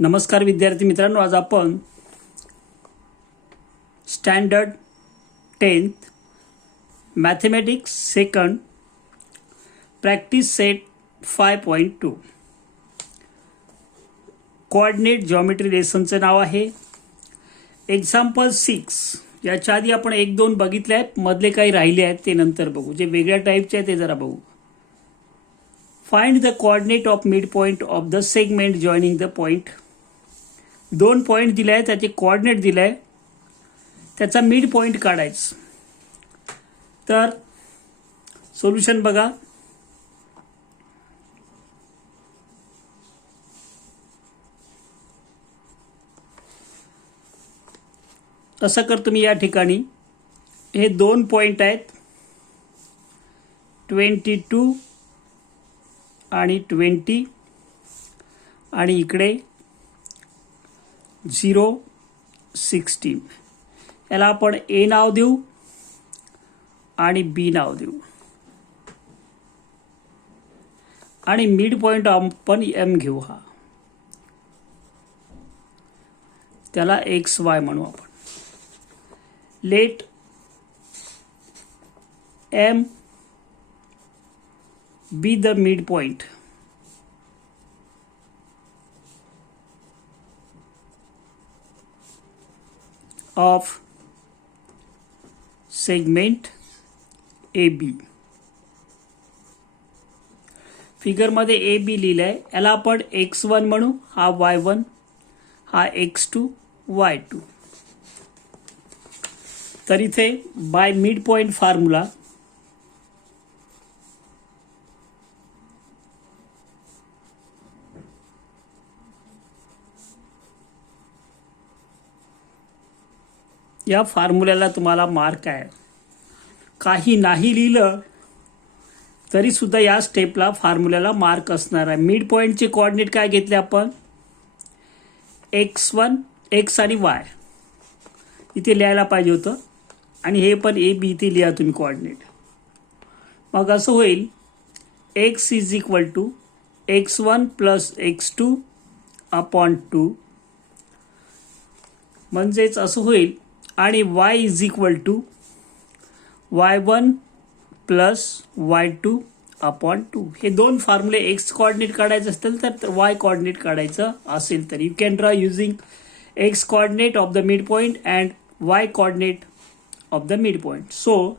नमस्कार विद्यार्थी मित्रांनो, आज आपण standard 10th mathematics second practice set 5.2 coordinate geometry लेसनचं नाव आहे एक्झाम्पल 6. याच्या आधी आपण 1-2 बघितले आहेत, मधले काही राहिले आहेत ते नंतर बघू. जे वेगळ्या टाईपचे आहेत ते जरा बघू. Find the coordinate of mid point of the segment joining the point. 2 पॉइंट दिले आहे, त्याचे कोऑर्डिनेट दिले आहे, त्याचा मिड पॉइंट काढायचं. तर सोल्युशन बघा. असं कर तुम्ही. या ठिकाणी हे 2 पॉइंट आहेत, 22 आणि 20, आणि इकडे 0, 16. याला आपण ए नाव देऊ आणि बी नाव देऊ, आणि मिड पॉइंट आपण एम घेऊ. हा त्याला एक्स वाय म्हणू आपण. Let M be the mid point of segment AB. Figure मध्ये ए बी लिहिलंय, याला आपण x1 म्हणू, हा y1, हा x2, y2. तर इथे बाय मिड पॉइंट फॉर्म्युला या फॉर्म्युल्याला तुम्हाला मार्क आहे. काही नाही लिहिलं तरी सुद्धा या स्टेपला फॉर्म्युल्याला मार्क असणार आहे. मिड पॉइंटचे कोऑर्डिनेट काय घेतले आपण? x1, x आणि y इथे लिहायला पाहिजे होतं, आणि हे पण ए बी इथे लिहा तुम्ही कोऑर्डिनेट. मग असं होईल x is equal to x1 plus x2 upon 2, म्हणजेच असं होईल. आणि y is equal to y1 plus y2 upon 2. हे 2 फॉर्म्युले एक्स कोऑर्डिनेट काढायचं असतील तर y कोऑर्डिनेट काढायचं असेल तर you can draw using x coordinate of the mid point and y coordinate of the mid point. So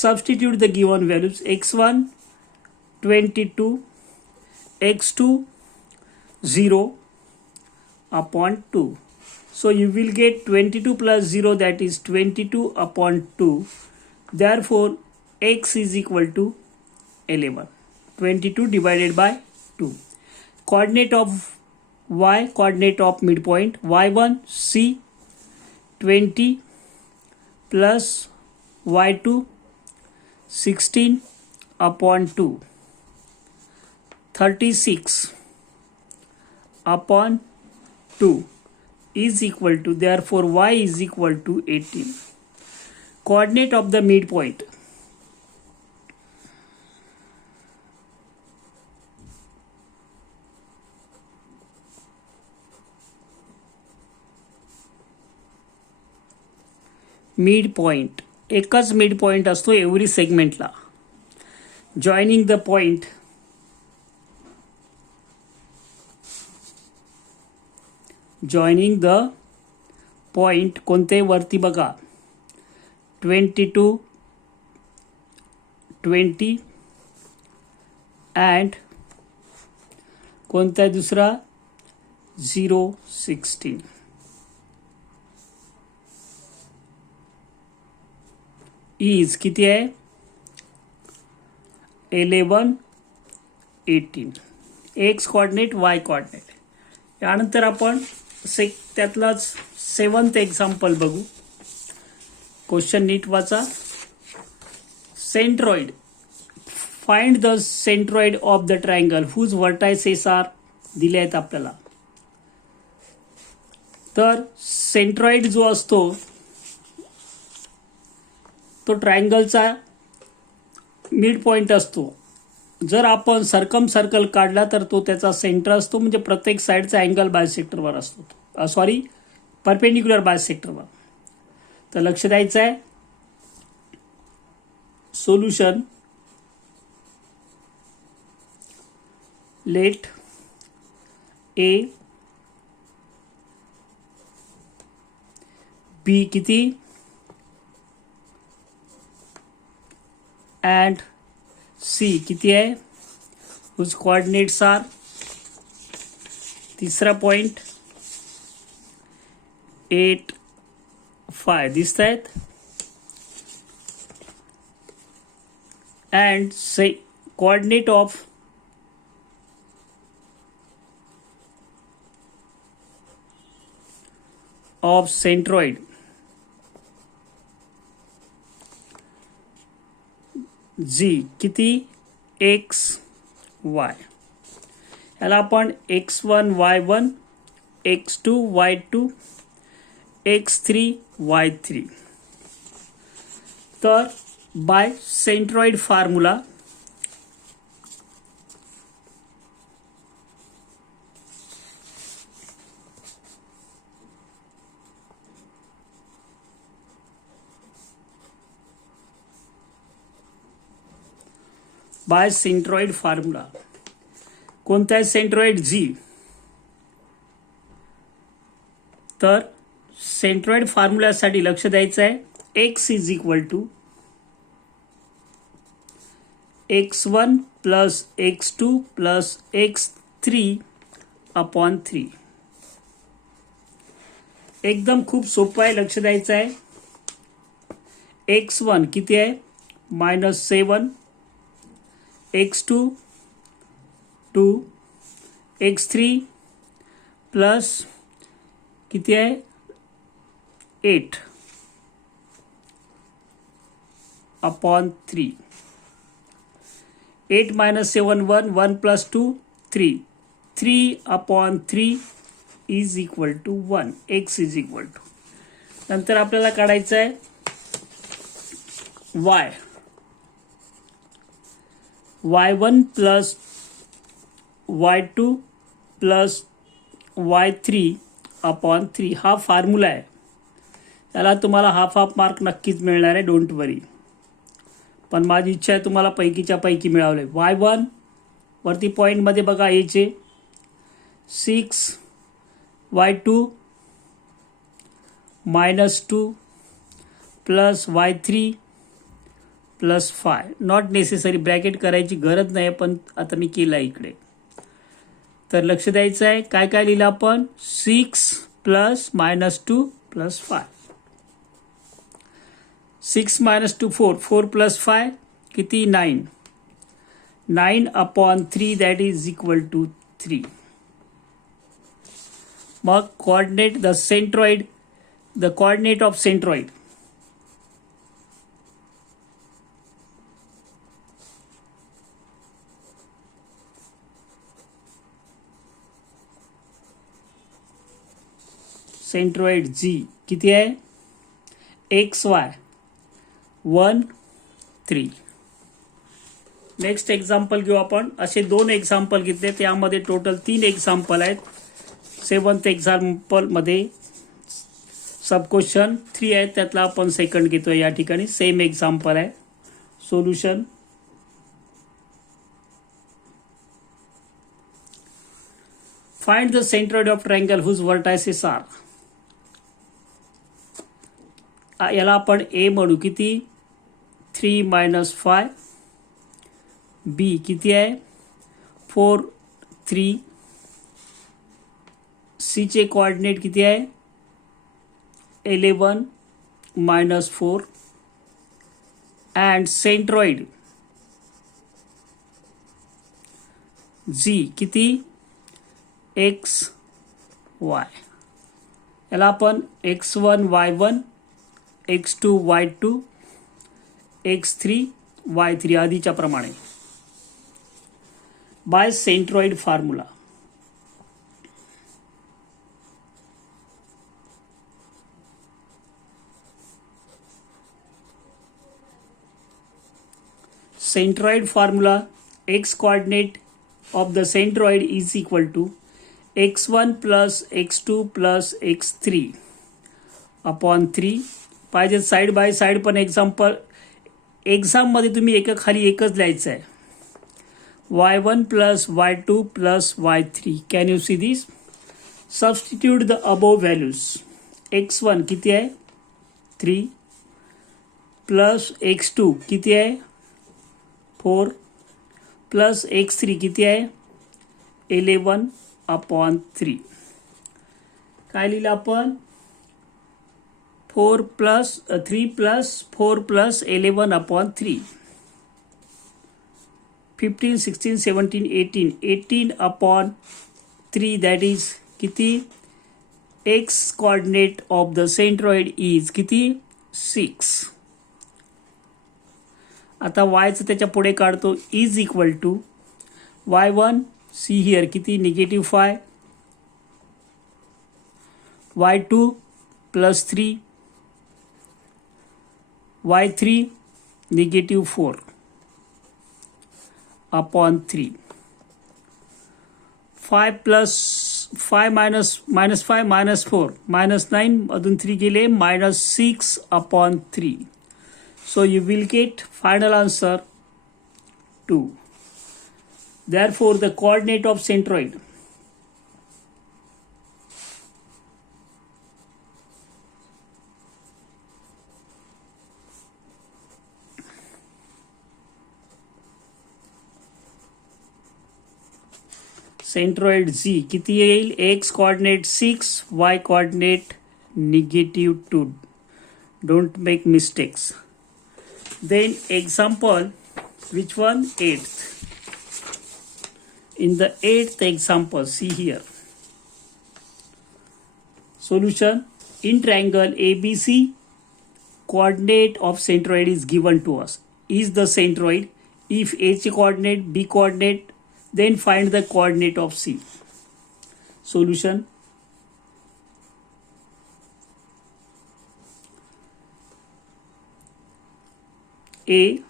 substitute the given values. x1 22, x2 0 upon 2. So you will get 22 plus 0, that is 22 upon 2. Therefore x is equal to 11. 22 divided by 2. Coordinate of y, coordinate of midpoint, y1 c 20 plus y2 16 upon 2, 36 upon 2 is equal to, therefore y is equal to 18. Coordinate of the midpoint. Mid point एकच mid point असतो every सेगमेंटला. Joining the point joining the point कोणते वरती बघा, 22, 20 अँड कोणता दुसरा 0, 16. इज किती आहे? 11, 18. X coordinate, Y coordinate. यानंतर आपण त्यातलाच 7th एक्झाम्पल बघू. क्वेश्चन नीट वाचा. Centroid. Find the centroid of the triangle whose vertices are दिले आहेत आपल्याला. तर सेंट्रॉइड जो असतो तो ट्रायंगलचा मिड पॉइंट असतो. जर आपण सर्कल काढला तर तो त्याचा सेंटर असतो, म्हणजे प्रत्येक साईडचा अँगल बायसेक्टरवर असतो, सॉरी परपेंडिक्युलर बायसेक्टरवर. तर लक्ष द्यायचं आहे. सोल्युशन. लेट ए बी किती अँड सी किती आहे, हुज कोऑर्डिनेट्स आर. तिसरा पॉइंट 8, 5 दिसत आहेत. And say coordinate of centroid जी किती एक्स वाय. याला आपण x1 y1 x2 y2 x3 y3. तर by centroid formula by centroid formula कोणता आहे, सेंट्रॉइड जी. तर सेंट्रॉइड फॉर्म्युल्यासाठी लक्ष द्यायचं आहे. x is equal to x1 plus x2 plus x3 upon 3. एकदम खूप सोपं आहे, लक्ष द्यायचं आहे. x1 किती आहे, -7, x2 2, x3 प्लस किती आहे 8 अपॉन 3. 8 - 7 1, 1 + 2 3, 3 upon 3 is equal to 1. x is equal to. नंतर आपल्याला काढायचं आहे y. y1 plus y2 plus y3 upon 3 हा फॉर्म्युला आहे. त्याला तुम्हाला हाफ मार्क नक्कीच मिळणार आहे, डोंट वरी. पण माझी इच्छा आहे तुम्हाला पैकीच्या पैकी मिळवले. y1 वरती पॉईंटमध्ये बघा याचे 6 y2 -2 plus y3 plus 5. Not necessary bracket करायची गरज नाही, पण आता मी केलं आहे इकडे. तर लक्ष द्यायचं आहे. काय काय लिहिलं आपण, 6 प्लस -2 प्लस 5. 6 - 2 4, 4 प्लस 5 किती 9, 9 upon 3 that is equal to 3. मग coordinate the centroid, the coordinate of centroid. Centroid जी किती आहे, XY 1 3. नेक्स्ट एक्झाम्पल घेऊ आपण. असे 2 एक्झाम्पल घेतले, त्यामध्ये टोटल 3 एक्झाम्पल आहेत. 7th एक्झाम्पलमध्ये सब क्वेश्चन 3 आहेत, त्यातला आपण सेकंड घेतोय. या ठिकाणी सेम एक्झाम्पल आहे. Solution. Find the centroid of triangle whose vertices are. याला आपण ए म्हणू. किती 3 - 5. बी किती आहे 4 3. सी चे कोऑर्डिनेट किती आहे 11 -4. अँड सेंट्रॉइड जी किती XY. याला आपण x1 y1 x2 y2 x3 y3 आधीच्या प्रमाणे by centroid formula. Centroid formula x coordinate of the centroid is equal to x1 plus x2 plus x3 upon 3. पाहिजे साईड बाय साईड पण एक्झाममध्ये तुम्ही खाली एकच लिहायचं आहे. y1 plus y2 plus y3. Can you see this? Substitute the above values. x1 किती आहे 3 प्लस x2 किती आहे 4 प्लस x3 किती आहे 11 अपॉन 3. काय लिहिलं आपण 4 प्लस 3 प्लस 4 प्लस 11 अपॉन 3. 15, 16, 17, 18. 18 upon 3, that is किती x coordinate of the centroid is किती 6. आता yचं त्याच्या पुढे काढतो is equal to y1 see here किती -5 y2 plus 3 y3 -4 upon 3. 5 plus 5 minus 5 minus 4 minus 9 अजून 3 गेले minus 6 upon 3. So you will get final answer 2. Therefore the coordinate of centroid centroid Z किती येईल x coordinate 6 y coordinate -2. Don't make mistakes. Then example, which one? 8th. In the 8th example, see here. Solution. In triangle ABC, coordinate of centroid is given to us. Is the centroid, if H coordinate, B coordinate, then find the coordinate of C. Solution. A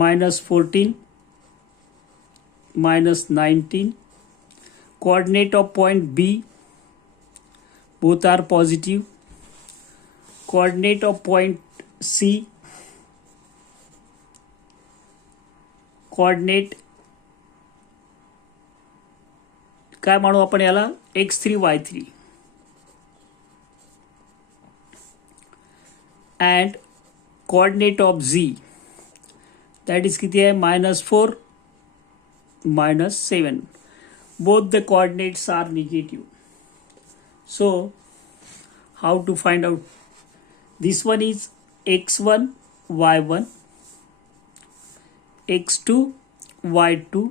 -14 -19. Coordinate of point B, both are positive. Coordinate of point C, coordinate काय म्हणू आपण याला x3 y3 and coordinate of Z, that is किती आहे -4 -7. Both the coordinates are negative. So how to find out? This one is x1 y1, x2 y2,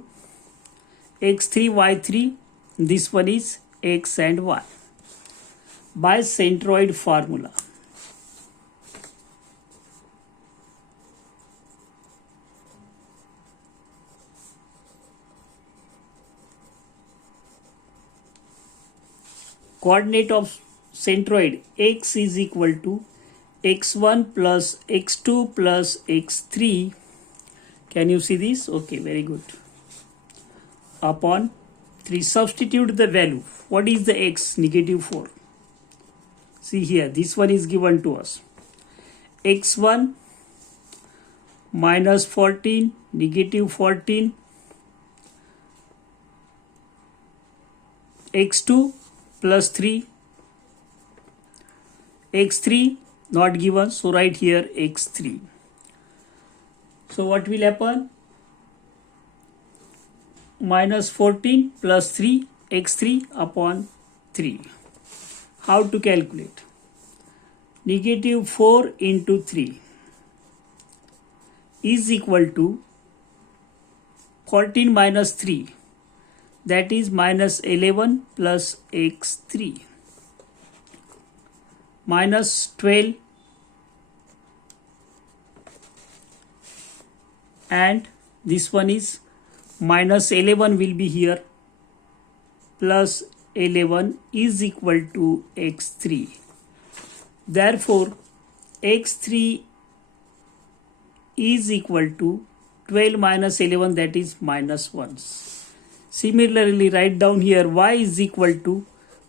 x3 y3. This one is x and y by centroid formula. Coordinate of centroid x is equal to x1 plus x2 plus x3. Can you see this? Okay, very good. Upon 3. Substitute the value. What is the x? -4. See here, this one is given to us. x1 -14 -14, x2 plus 3, x3 not given, so write here x3. So what will happen? -14 plus 3 x3 upon 3. How to calculate? -4 into 3 is equal to 14 minus 3, that is -11 plus x3 minus 12 and this one is -11 will be here plus 11 is equal to x3. Therefore x3 is equal to 12 minus 11, that is minus 1. Similarly, write down here y is equal to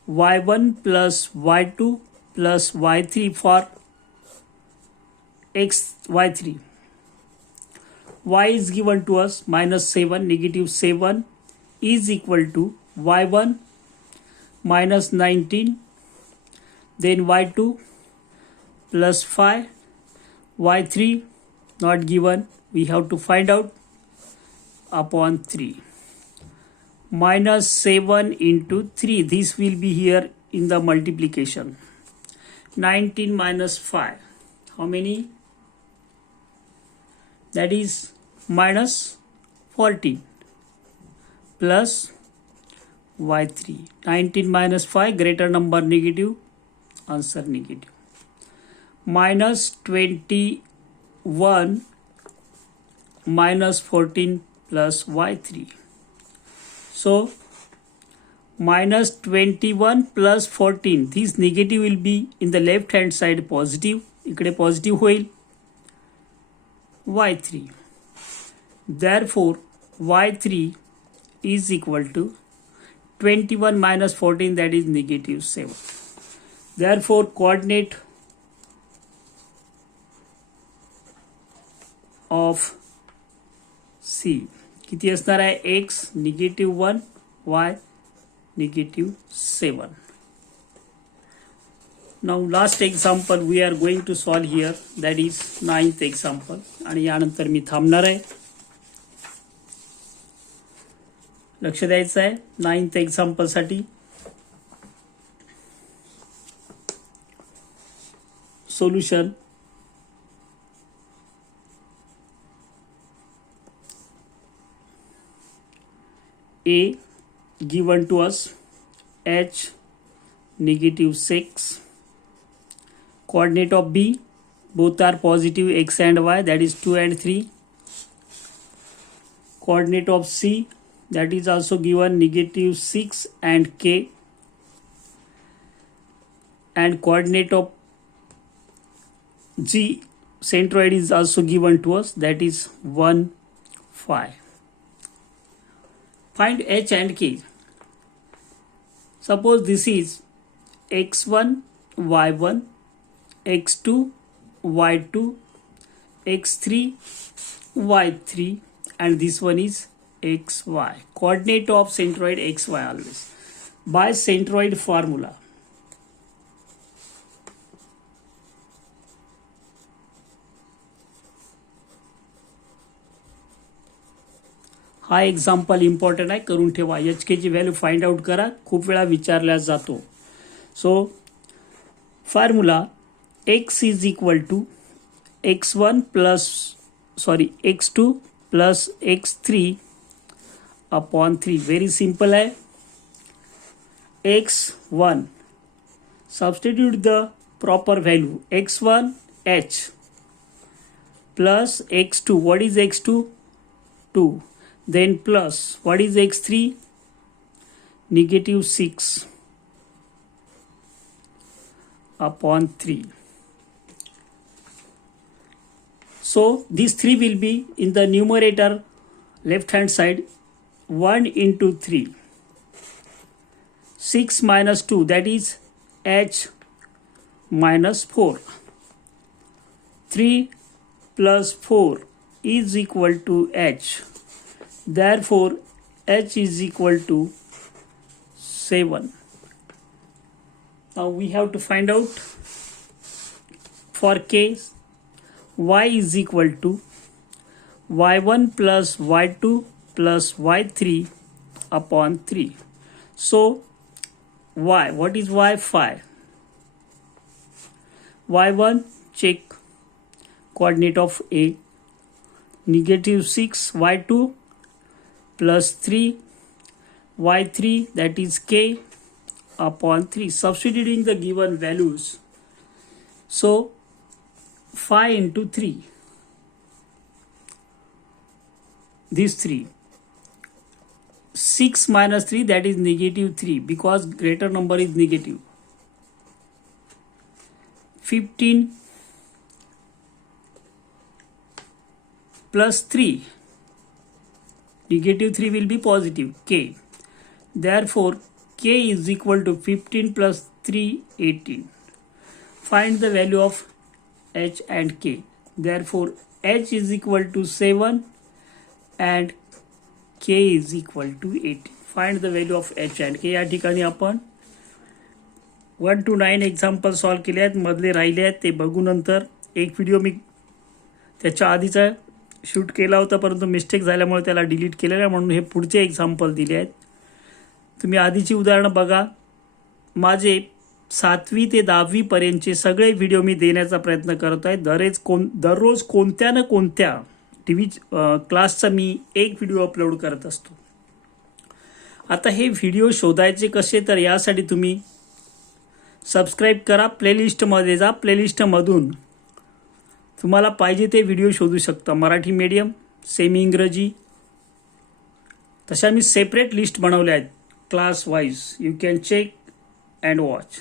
y1 plus y2 plus y3 for x y3. Y is given to us minus 7, negative 7 is equal to y1 minus 19, then y2 plus 5, y3 not given, we have to find out, upon 3. Minus 7 into 3, this will be here in the multiplication. 19 minus 5, how many? That is minus 14 plus y3. 19 minus 5, greater number negative, answer negative. Minus 21 minus 14 plus y3. So minus 21 plus 14, this negative will be in the left hand side positive, इकडे positive होईल, y3. Therefore y3 is equal to 21 minus 14, that is negative 7. Therefore coordinate of C किती असणार आहे, x negative 1, y negative 7. Now last example we are going to solve here, that is 9th example, आणि यानंतर मी थांबणार आहे. लक्ष द्यायचं आहे 9th एक्झाम्पल साठी. Solution A given to us h negative 6, coordinate of B, both are positive x and y, that is 2 and 3. Coordinate of C, that is also given negative 6 and k, and coordinate of G, centroid, is also given to us, that is 1, 5. Find h and k. Suppose this is x1 y1, x2 y2, x3 y3, and this one is xy. Coordinate of centroid xy always by centroid formula. हा example important आहे, करून ठेवा. एच के ची value find out करा, खूप वेळा विचारला जातो. So formula x is equal to x1 plus x2 plus x3 upon 3. Very simple आहे. x1 substitute the proper value, x1 h plus x2, what is x2? 2. Then plus, what is x3? Negative 6 upon 3. So these 3 will be in the numerator left hand side, 1 into 3. 6 minus 2, that is h minus 4. 3 plus 4 is equal to h. Therefore h is equal to 7. Now we have to find out for k, y is equal to y1 plus y2 plus y3 upon 3. So y, what is y? 5. y1 check, coordinate of A, negative 6, y2 plus 3, y3, that is k upon 3. Substituting the given values, so 5 into 3, these 3. 6 minus 3, that is negative 3, because greater number is negative. 15 plus 3, negative 3 will be positive k. Therefore, k is equal to 15 plus 3, 18. Find the value of h and k. Therefore, h is equal to 7 and k is equal to 18. Find the value of h and k. या ठिकाणी आपण 1 to 9 example solve केले आहेत. मधले राहिले आहेत ते बघू नंतर. एक व्हिडिओ मी त्याच्या आधीचा शूट केला होता, परंतु मिस्टेक झाल्यामुळे त्याला डिलीट केलेला आहे, म्हणून हे पुढचे एक्झाम्पल दिले आहेत. तुम्ही आधीची उदाहरणं बघा. माझे 7वी ते 10वी पर्यंतचे सगळे व्हिडिओ मी देण्याचा प्रयत्न करत आहे. दररोज कोणत्या ना कोणत्या टीव्ही क्लासचा मी एक व्हिडिओ अपलोड करत असतो. आता हे व्हिडिओ शोधायचे कसे, तर यासाठी तुम्ही सबस्क्राईब करा, प्लेलिस्टमध्ये जा. प्लेलिस्टमधून तुम्हाला पाहिजे ते व्हिडिओ शोधू शकता. मराठी मीडियम, सेमी इंग्रजी, तशा मी सेपरेट लिस्ट बनवल्या आहेत class wise. You can check and watch.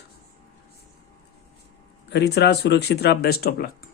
घरीच राहा, सुरक्षित राहा. Best of luck.